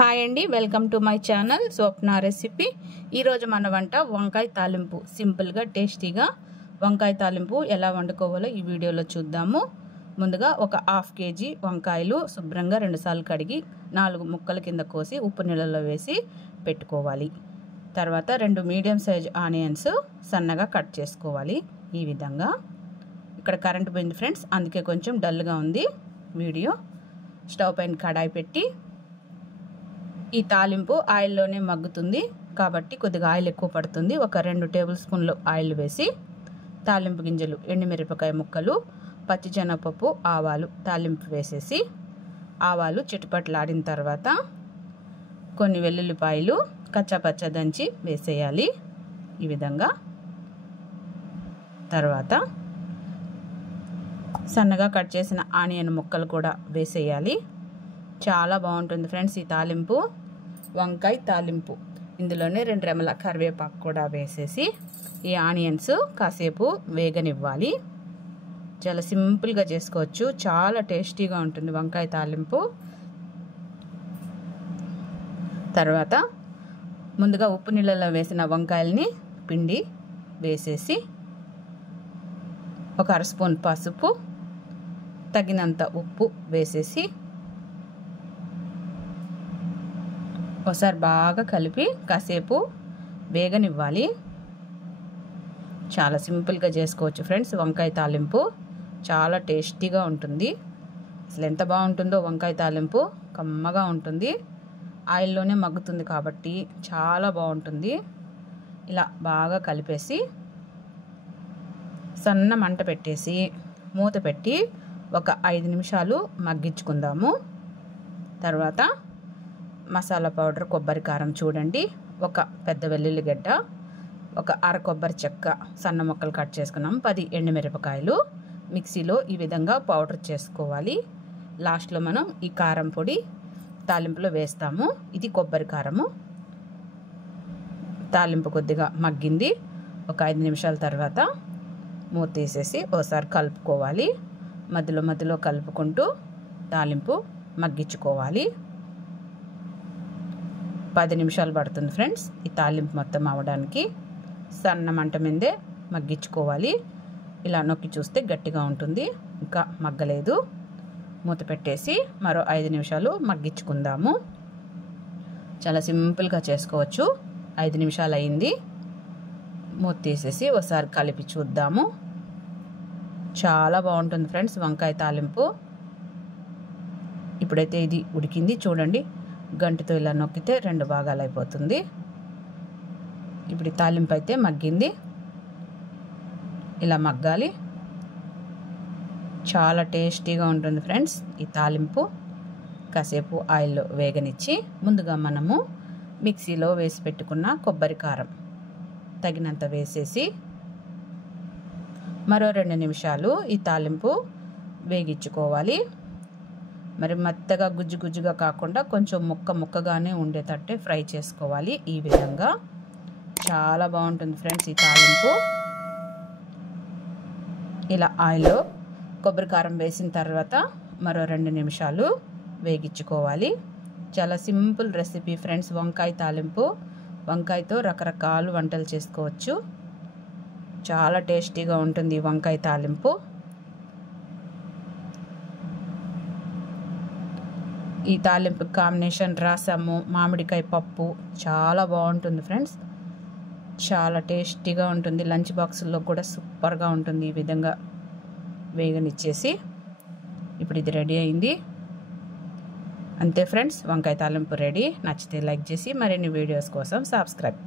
Hi అండి, welcome to my channel Swapna recipe. ఈరోజు మన వంట వంకాయ తాలింపు. సింపుల్గా టేస్టీగా వంకాయ తాలింపు ఎలా వండుకోవాలో ఈ వీడియోలో చూద్దాము. ముందుగా ఒక హాఫ్ కేజీ వంకాయలు శుభ్రంగా 2 సార్లు కడిగి 4 ముక్కల కింద కోసి ఉప్పు నీళ్ళలో వేసి పెట్టుకోవాలి. తర్వాత 2 మీడియం సైజ్ ఆనియన్స్ సన్నగా కట్ చేసుకోవాలి. ఈ విధంగా. ఇక్కడ కరెంట్ పోయింది ఫ్రెండ్స్, అందుకే కొంచెం డల్గా ఉంది వీడియో. స్టవ్ పైన కడాయి పెట్టి ఈ తాలింపు ఆయిల్లోనే మగ్గుతుంది కాబట్టి కొద్దిగా ఆయిల్ ఎక్కువ పడుతుంది. ఒక 2 టేబుల్ స్పూన్లు ఆయిల్ వేసి తాలింపు గింజలు, ఎండుమిరపకాయ ముక్కలు, పచ్చిశనగపప్పు, ఆవాలు తాలింపు వేసేసి ఆవాలు చిటపటలాడిన తర్వాత కొన్ని వెల్లుల్లిపాయలు కచ్చాపచ్చా దంచి వేసేయాలి. ఈ విధంగా. తర్వాత సన్నగా కట్ చేసిన ఆనియన్ ముక్కలు కూడా వేసేయాలి. చాలా బాగుంటుంది ఫ్రెండ్స్ ఈ తాలింపు, వంకాయ తాలింపు. ఇందులోనే 2 రెమ్మల కరివేపాకు కూడా వేసేసి ఈ ఆనియన్స్ కాసేపు వేగనివ్వాలి. చాలా సింపుల్గా చేసుకోవచ్చు, చాలా టేస్టీగా ఉంటుంది వంకాయ తాలింపు. తర్వాత ముందుగా ఉప్పు నీళ్ళలో వేసిన వంకాయల్ని పిండి వేసేసి ఒక 1/2 స్పూన్ పసుపు, తగినంత ఉప్పు వేసేసి ఒకసారి బాగా కలిపి కాసేపు వేగనివ్వాలి. చాలా సింపుల్గా చేసుకోవచ్చు ఫ్రెండ్స్ వంకాయ తాలింపు. చాలా టేస్టీగా ఉంటుంది. అసలు ఎంత బాగుంటుందో వంకాయ తాలింపు, కమ్మగా ఉంటుంది. ఆయిల్లోనే మగ్గుతుంది కాబట్టి చాలా బాగుంటుంది. ఇలా బాగా కలిపేసి సన్న మంట పెట్టేసి మూత పెట్టి ఒక 5 నిమిషాలు మగ్గించుకుందాము. తర్వాత మసాలా పౌడర్, కొబ్బరి కారం చూడండి, ఒక పెద్ద వెల్లుల్లిగడ్డ, ఒక అర కొబ్బరి చెక్క సన్న ముక్కలు కట్ చేసుకున్నాం, 10 ఎండుమిరపకాయలు మిక్సీలో ఈ విధంగా పౌడర్ చేసుకోవాలి. లాస్ట్లో మనం ఈ కారం పొడి తాలింపులో వేస్తాము. ఇది కొబ్బరి కారము. తాలింపు కొద్దిగా మగ్గింది. ఒక 5 నిమిషాల తర్వాత మూత తీసేసి ఒకసారి కలుపుకోవాలి. మధ్యలో మధ్యలో కలుపుకుంటూ తాలింపు మగ్గించుకోవాలి. 10 నిమిషాలు పడుతుంది ఫ్రెండ్స్ ఈ తాలింపు మొత్తం అవ్వడానికి. సన్న మంట మీదే మగ్గించుకోవాలి. ఇలా నొక్కి చూస్తే గట్టిగా ఉంటుంది, ఇంకా మగ్గలేదు. మూత పెట్టేసి మరో 5 నిమిషాలు మగ్గించుకుందాము. చాలా సింపుల్గా చేసుకోవచ్చు. 5 నిమిషాలు అయింది. మూత తీసేసి ఒకసారి కలిపి చూద్దాము. చాలా బాగుంటుంది ఫ్రెండ్స్ వంకాయ తాలింపు. ఇప్పుడైతే ఇది ఉడికింది చూడండి. గంటితో ఇలా నొక్కితే 2 భాగాలు అయిపోతుంది. ఇప్పుడు తాలింపు అయితే మగ్గింది. ఇలా మగ్గాలి. చాలా టేస్టీగా ఉంటుంది ఫ్రెండ్స్ ఈ తాలింపు. కాసేపు ఆయిల్లో వేగనిచ్చి ముందుగా మనము మిక్సీలో వేసి పెట్టుకున్న కొబ్బరి కారం తగినంత వేసేసి మరో 2 నిమిషాలు ఈ తాలింపు వేగించుకోవాలి. మరి మెత్తగా గుజ్జు గుజ్జుగా కాకుండా కొంచెం ముక్కగానే ఉండేటట్టే ఫ్రై చేసుకోవాలి. ఈ విధంగా చాలా బాగుంటుంది ఫ్రెండ్స్ ఈ తాలింపు. ఇలా ఆయిల్లో కొబ్బరి కారం వేసిన తర్వాత మరో 2 నిమిషాలు వేగించుకోవాలి. చాలా సింపుల్ రెసిపీ ఫ్రెండ్స్ వంకాయ తాలింపు. వంకాయతో రకరకాల వంటలు చేసుకోవచ్చు. చాలా టేస్టీగా ఉంటుంది ఈ వంకాయ తాలింపు. ఈ తాలింపు కాంబినేషన్ రసము, మామిడికాయ పప్పు చాలా బాగుంటుంది ఫ్రెండ్స్. చాలా టేస్టీగా ఉంటుంది. లంచ్ బాక్సుల్లో కూడా సూపర్గా ఉంటుంది. ఈ విధంగా వేగనిచ్చేసి ఇప్పుడు ఇది రెడీ అయింది. అంతే ఫ్రెండ్స్, వంకాయ తాలింపు రెడీ. నచ్చితే లైక్ చేసి మరిన్ని వీడియోస్ కోసం సబ్స్క్రైబ్.